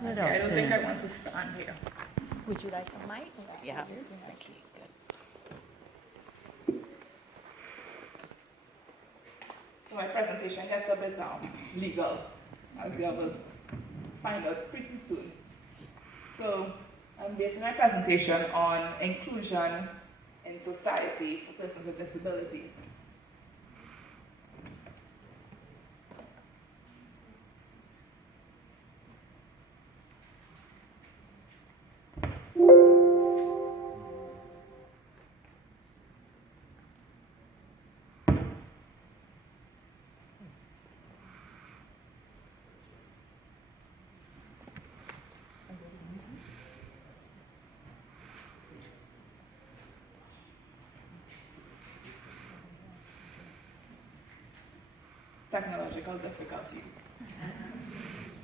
Okay, I don't think I want to stand here. Would you like a mic? Yeah. Okay, good. So my presentation gets a bit legal, as you will find out pretty soon. So I'm basing my presentation on inclusion in society for persons with disabilities. Technological difficulties.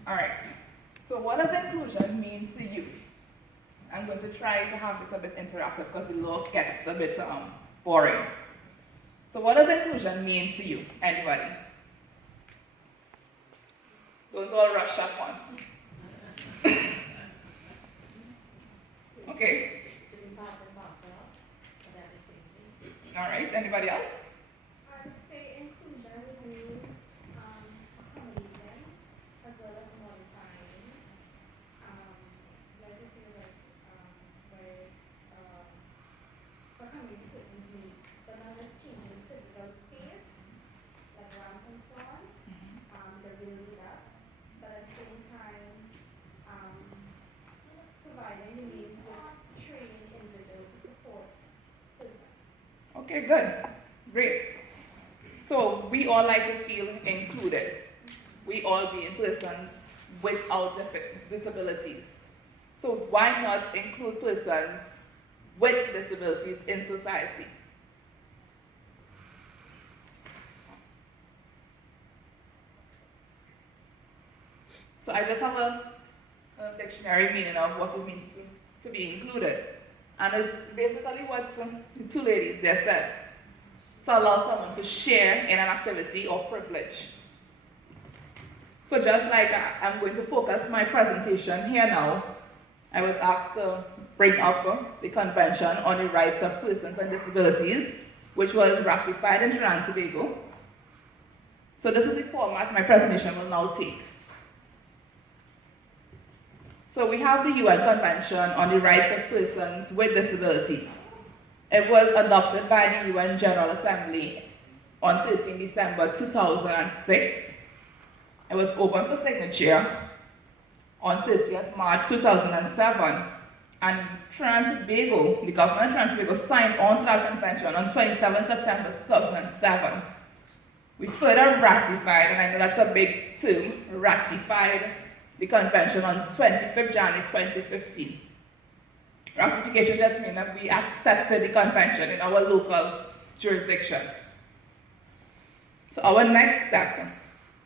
All right, so what does inclusion mean to you? I'm going to try to have this a bit interactive because the law gets a bit boring. So what does inclusion mean to you? Anybody? Don't all rush at once. Okay. All right, anybody else? I would say inclusion would mean accommodating as well as modifying. Let's just say like where it's accommodating person's needs, but not just changing physical space, like ramps and so on. That will do that. But at the same time, providing the means of training individuals to support persons. Okay, good. Great. So we all like to feel included. We all being persons without disabilities. So why not include persons with disabilities in society? So I just have a dictionary meaning of what it means to be included. And it's basically what the two ladies there said. To allow someone to share in an activity or privilege. So just like I'm going to focus my presentation here now, I was asked to bring up the Convention on the Rights of Persons with Disabilities, which was ratified in Trinidad and Tobago. So this is the format my presentation will now take. So we have the UN Convention on the Rights of Persons with Disabilities. It was adopted by the UN General Assembly on 13 December 2006. It was open for signature on 30th March 2007. And Trinidad and Tobago, the government of Trinidad and Tobago signed on to that convention on 27 September 2007. We further ratified, and I know that's a big term, ratified the convention on 25th January 2015. Ratification just means that we accepted the convention in our local jurisdiction. So our next step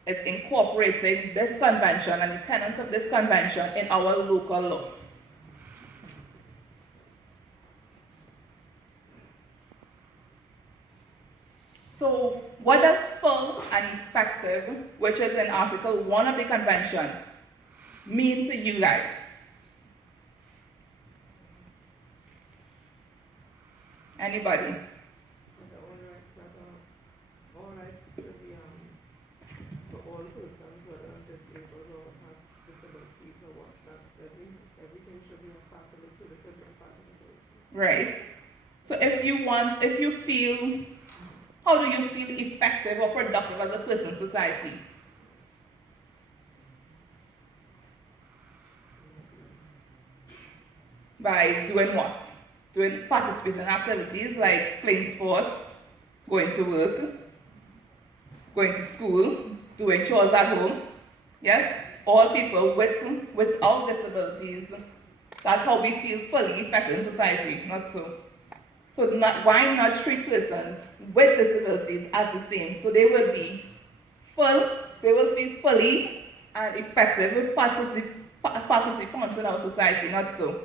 is incorporating this convention and the tenets of this convention in our local law. So what does full and effective, which is in Article 1 of the convention, mean to you guys? Anybody? All rights should be for all persons, whether disabled or have disabilities or what, that everything should be impartial to the different parties. Right. So if you feel, how do you feel effective or productive as a person in society? By doing what? Participating in activities like playing sports, going to work, going to school, doing chores at home. Yes? All people without disabilities, that's how we feel fully effective in society, not so. So why not treat persons with disabilities as the same? So they will be they will feel fully and effective participants in our society, not so.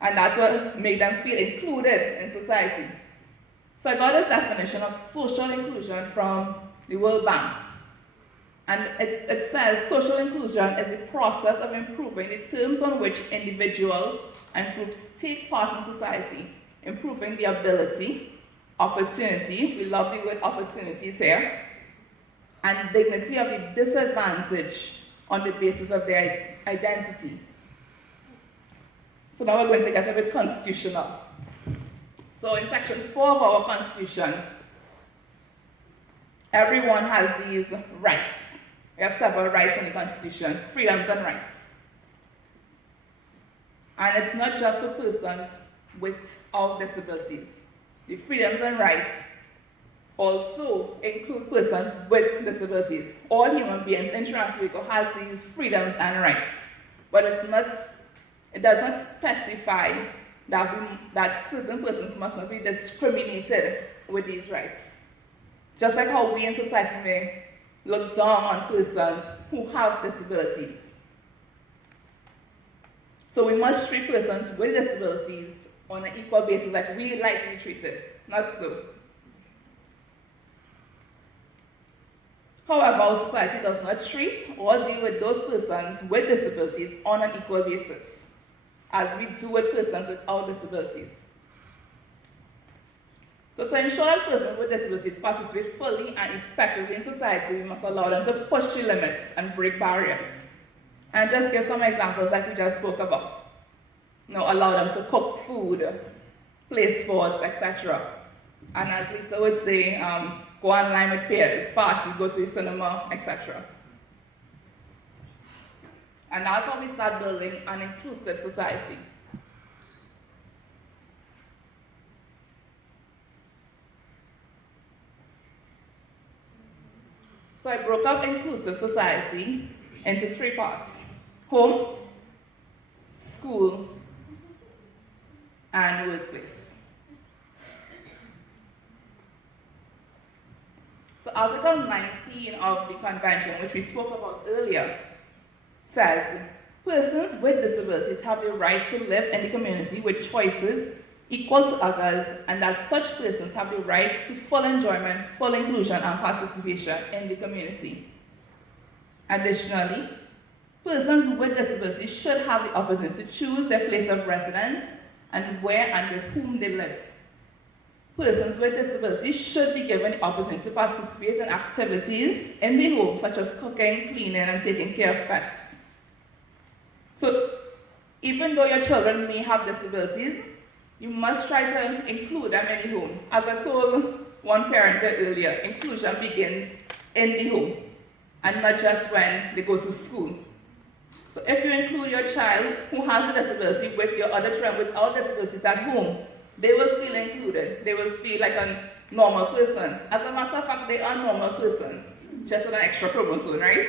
And that's what made them feel included in society. So I got this definition of social inclusion from the World Bank. And it says social inclusion is the process of improving the terms on which individuals and groups take part in society, improving the ability, opportunity, we love the word opportunities here, and dignity of the disadvantaged on the basis of their identity. So now we're going to get a bit constitutional. So in section 4 of our Constitution, everyone has these rights. We have several rights in the Constitution, freedoms and rights. And it's not just for persons without disabilities. The freedoms and rights also include persons with disabilities. All human beings in Trinidad and Tobago has these freedoms and rights. But it does not specify that certain persons must not be discriminated with these rights. Just like how we in society may look down on persons who have disabilities. So we must treat persons with disabilities on an equal basis, like we like to be treated, not so. However, our society does not treat or deal with those persons with disabilities on an equal basis, as we do with persons without disabilities. So to ensure that persons with disabilities participate fully and effectively in society, we must allow them to push the limits and break barriers. And just give some examples like we just spoke about. Allow them to cook food, play sports, etc. And as Lisa would say, go online with peers, party, go to the cinema, etc. And that's how we start building an inclusive society. So I broke up inclusive society into 3 parts: home, school, and workplace. So Article 19 of the Convention, which we spoke about earlier, says, persons with disabilities have the right to live in the community with choices equal to others, and that such persons have the right to full enjoyment, full inclusion, and participation in the community. Additionally, persons with disabilities should have the opportunity to choose their place of residence and where and with whom they live. Persons with disabilities should be given the opportunity to participate in activities in the home, such as cooking, cleaning, and taking care of pets. So, even though your children may have disabilities, you must try to include them in the home. As I told one parent earlier, inclusion begins in the home, and not just when they go to school. So if you include your child who has a disability with your other children without disabilities at home, they will feel included. They will feel like a normal person. As a matter of fact, they are normal persons, just with an extra chromosome, right?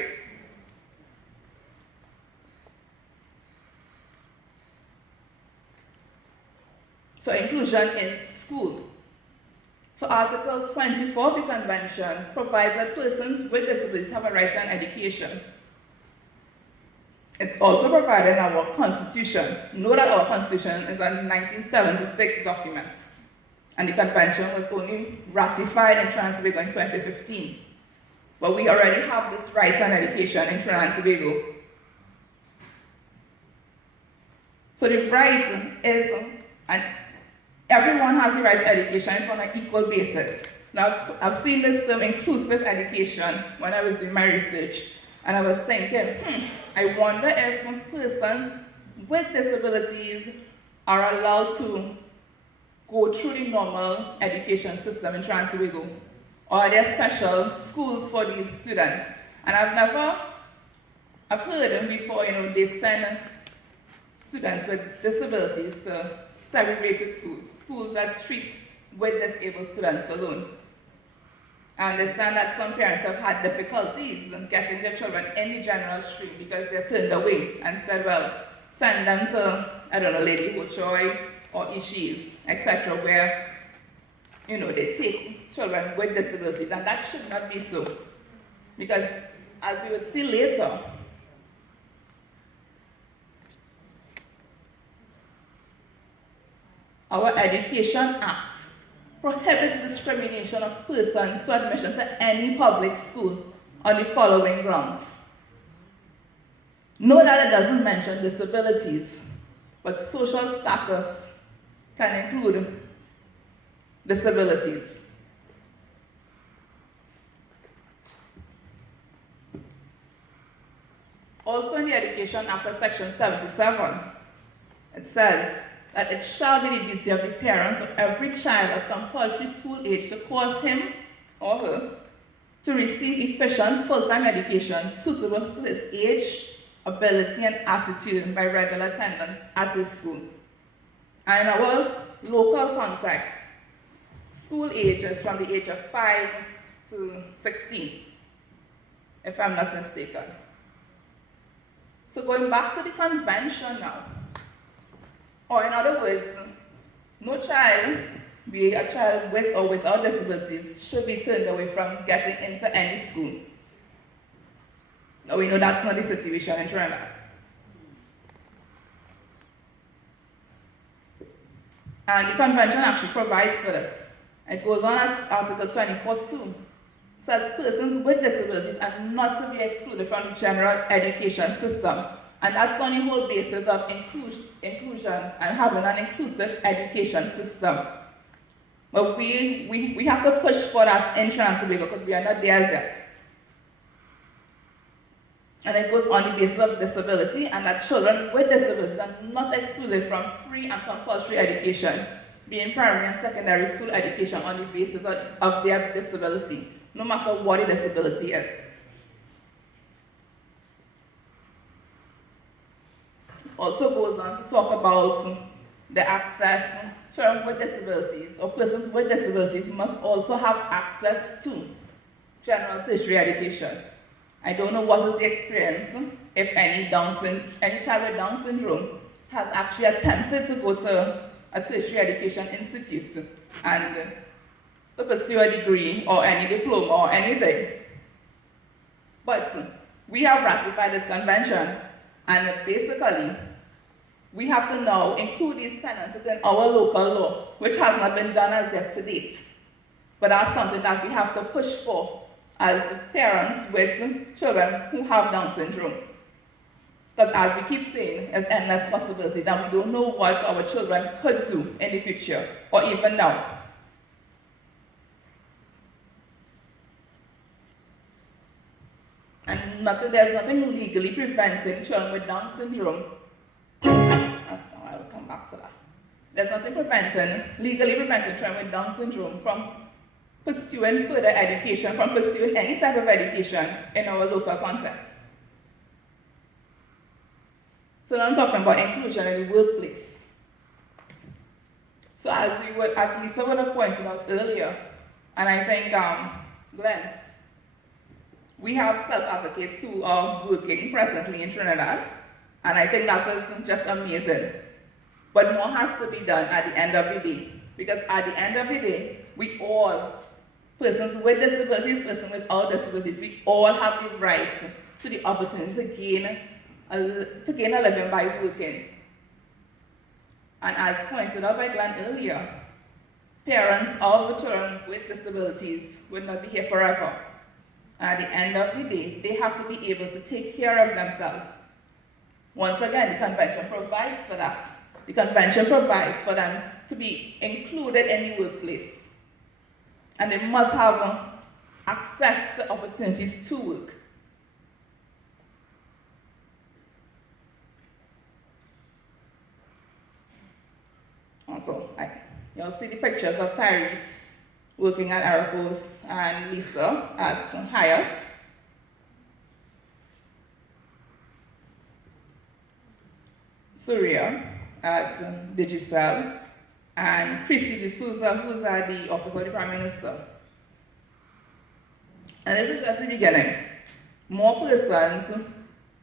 So inclusion in school. So Article 24 of the Convention provides that persons with disabilities have a right to an education. It's also provided in our Constitution. Note that our Constitution is a 1976 document, and the Convention was only ratified in Trinidad and Tobago in 2015. But we already have this right to an education in Trinidad and Tobago. So the right is, and everyone has the right to education. It's on an equal basis. Now, I've seen this term inclusive education when I was doing my research, and I was thinking, I wonder if persons with disabilities are allowed to go through the normal education system in Trinidad and Tobago, or are there special schools for these students? And I've heard them before, they send students with disabilities to segregated schools, schools that treat with disabled students alone. I understand that some parents have had difficulties in getting their children in the general stream because they're turned away and said, well, send them to, Lady Hochoy or Ishi's, etc., where, they take children with disabilities, and that should not be so. Because, as we would see later, our Education Act prohibits discrimination of persons to admission to any public school on the following grounds. Note that it doesn't mention disabilities, but social status can include disabilities. Also in the Education Act of Section 77, it says that it shall be the duty of the parent of every child of compulsory school age to cause him or her to receive efficient full-time education suitable to his age, ability, and aptitude by regular attendance at his school. And in our local context, school age is from the age of 5 to 16, if I'm not mistaken. So going back to the convention now, or in other words, no child, be it a child with or without disabilities, should be turned away from getting into any school. Now we know that's not the situation in Trinidad. And the convention actually provides for this. It goes on at Article 24(2). Says persons with disabilities are not to be excluded from the general education system. And that's on the whole basis of inclusion and having an inclusive education system. But we have to push for that in Trinidad and Tobago because we are not there yet. And it goes on the basis of disability, and that children with disabilities are not excluded from free and compulsory education, being primary and secondary school education on the basis of their disability, no matter what the disability is. Also goes on to talk about the access. Children with disabilities or persons with disabilities must also have access to general tertiary education. I don't know what is the experience if any child with Down syndrome has actually attempted to go to a tertiary education institute and to pursue a degree or any diploma or anything. But we have ratified this convention, and basically we have to now include these tenets in our local law, which has not been done as yet to date. But that's something that we have to push for as parents with children who have Down syndrome. Because as we keep saying, there's endless possibilities, and we don't know what our children could do in the future, or even now. And there's nothing legally preventing children with Down syndrome. I'll come back to that. There's nothing legally preventing children with Down syndrome from pursuing further education, from pursuing any type of education in our local context. So now I'm talking about inclusion in the workplace. So as Lisa would have pointed out earlier, and I think Glenn, we have self-advocates who are working presently in Trinidad, and I think that is just amazing. But more has to be done at the end of the day, because at the end of the day, we all, persons with disabilities, persons without disabilities, we all have the right to the opportunity to gain a living by working. And as pointed out by Glenn earlier, parents of children with disabilities will not be here forever. At the end of the day, they have to be able to take care of themselves. Once again, the convention provides for that. The convention provides for them to be included in the workplace. And they must have access to opportunities to work. Also, you'll see the pictures of Tyrese working at Aeropos and Lisa at Hyatt. Surya at Digicel, and Christy D'Souza, who's at the Office of the Prime Minister. And this is just the beginning. More persons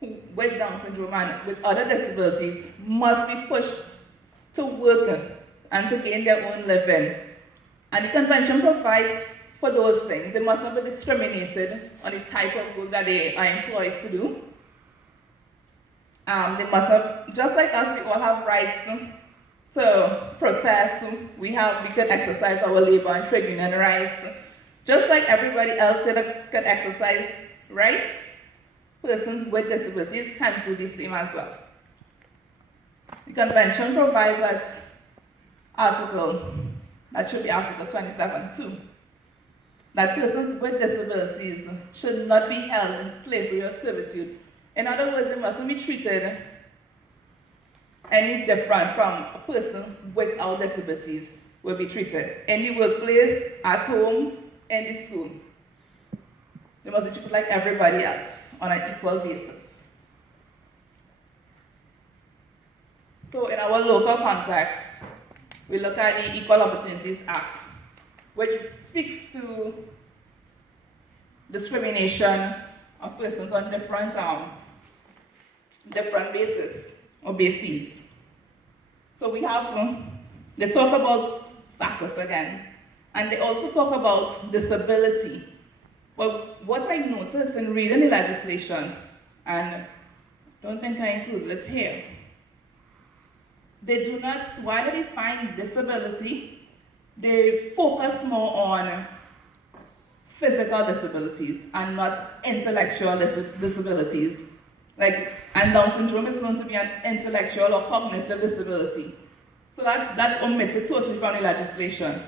with Down syndrome and with other disabilities must be pushed to work and to gain their own living. And the convention provides for those things. They must not be discriminated on the type of work that they are employed to do. They must have, just like us, we all have rights to protest. We can exercise our labor and trade union rights. Just like everybody else can exercise rights, persons with disabilities can do the same as well. The convention provides that should be Article 27 too, that persons with disabilities should not be held in slavery or servitude. In other words, they mustn't be treated any different from a person without disabilities will be treated. In the workplace, at home, in the school. They must be treated like everybody else on an equal basis. So in our local context, we look at the Equal Opportunities Act, which speaks to discrimination of persons on different bases or bases. So we have, they talk about status again, and they also talk about disability. But what I noticed in reading the legislation, and I don't think I included it here, they do not, while they define disability, they focus more on physical disabilities and not intellectual disabilities. And Down syndrome is known to be an intellectual or cognitive disability. So that's omitted totally from the legislation.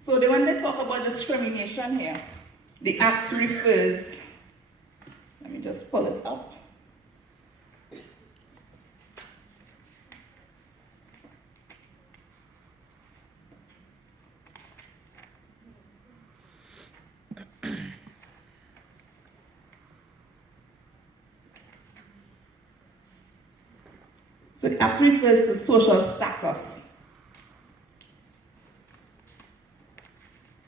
So when they talk about discrimination here, the Act refers, let me just pull it up. So the Act refers to social status.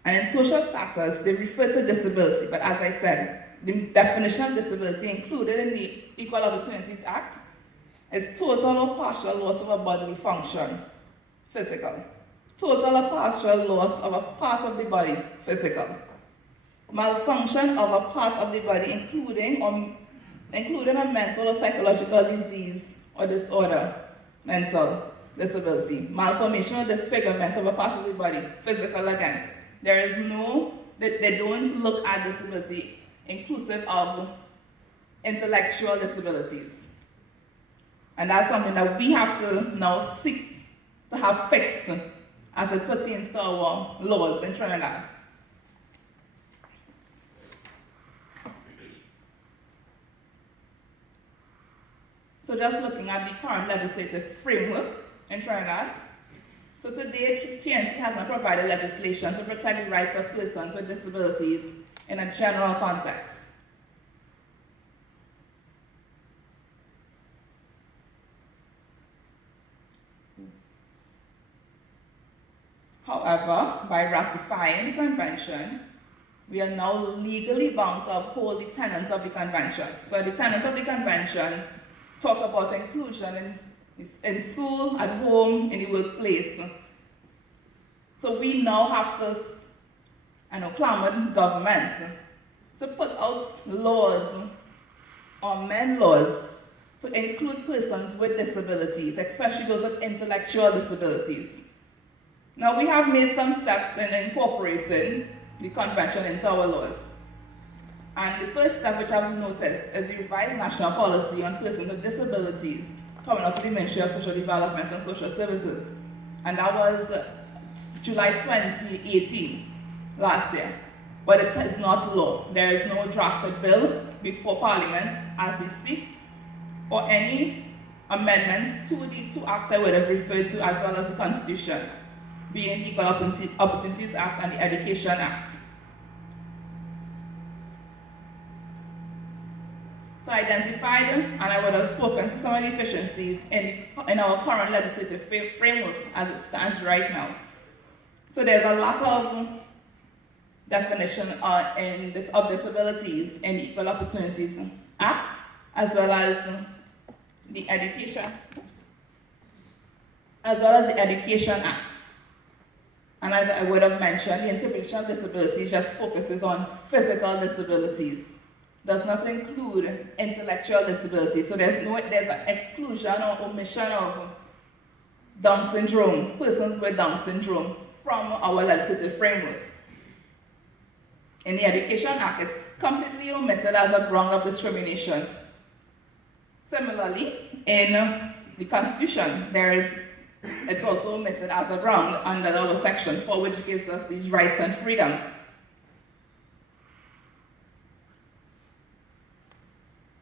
And in social status, they refer to disability, but as I said, the definition of disability included in the Equal Opportunities Act is total or partial loss of a bodily function, physical. Total or partial loss of a part of the body, physical. Malfunction of a part of the body, including a mental or psychological disease or disorder, mental disability. Malformation or disfigurement of a part of the body, physical again. There is no, they don't look at disability inclusive of intellectual disabilities. And that's something that we have to now seek to have fixed as it pertains to our laws in Trinidad. So just looking at the current legislative framework in Trinidad, so today, TNT has not provided legislation to protect the rights of persons with disabilities in a general context. However, by ratifying the convention, we are now legally bound to uphold the tenets of the convention. So the tenets of the convention talk about inclusion in school, at home, in the workplace. So we now have to, clamor the government to put out laws or amend laws to include persons with disabilities, especially those with intellectual disabilities. Now we have made some steps in incorporating the convention into our laws. And the first step which I've noticed is the revised national policy on persons with disabilities coming out of the Ministry of Social Development and Social Services. And that was July 2018, last year. But it is not law. There is no drafted bill before Parliament as we speak, or any amendments to the two acts I would have referred to, as well as the Constitution, being the Equal Opportunities Act and the Education Act. So I identified, and I would have spoken to some of the efficiencies in our current legislative framework as it stands right now. So there's a lack of definition of disabilities in the Equal Opportunities Act, as well as the Education Act. And as I would have mentioned, the interpretation of disabilities just focuses on physical disabilities, does not include intellectual disability. So there's an exclusion or omission of Down syndrome, persons with Down syndrome from our legislative framework. In the Education Act, it's completely omitted as a ground of discrimination. Similarly, in the Constitution, it's also omitted as a ground under our Section 4, which gives us these rights and freedoms.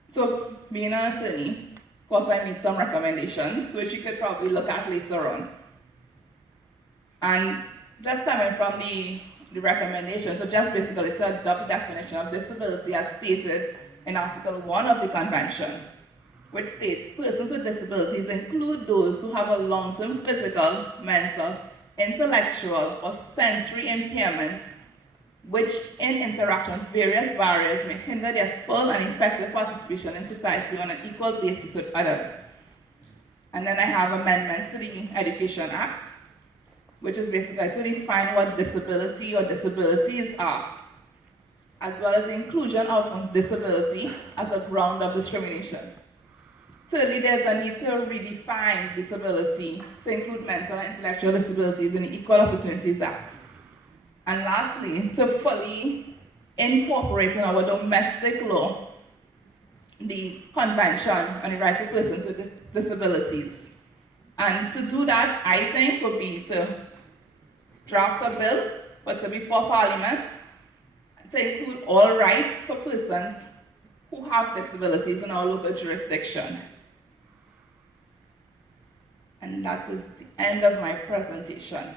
So, being an attorney, of course, I made some recommendations, which you could probably look at later on. And just coming from the recommendations, so just basically to adopt the definition of disability as stated in Article 1 of the Convention, which states persons with disabilities include those who have a long-term physical, mental, intellectual, or sensory impairments which in interaction with various barriers may hinder their full and effective participation in society on an equal basis with others. And then I have amendments to the Education Act, which is basically to define what disability or disabilities are, as well as the inclusion of disability as a ground of discrimination. Thirdly, there's a need to redefine disability to include mental and intellectual disabilities in the Equal Opportunities Act. And lastly, to fully incorporate in our domestic law the Convention on the Rights of Persons with Disabilities. And to do that, I think, would be to draft a bill, put it before Parliament, to include all rights for persons who have disabilities in our local jurisdiction. And that is the end of my presentation.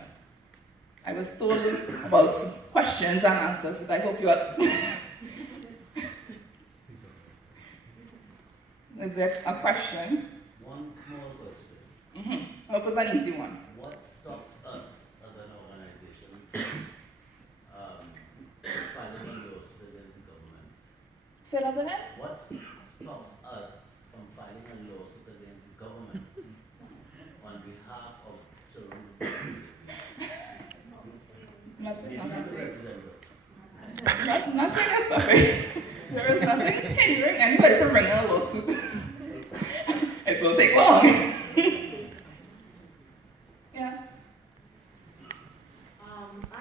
I was told about questions and answers, but I hope you are... Is there a question? One small question. I hope it's an easy one. What stops us as an organization filing a lawsuit against the government? Say that again? What stops us from filing a lawsuit against the government on behalf of children? Nothing. Represent us. Nothing is stopping. There is nothing hindering anybody from bringing a lawsuit. It will take long.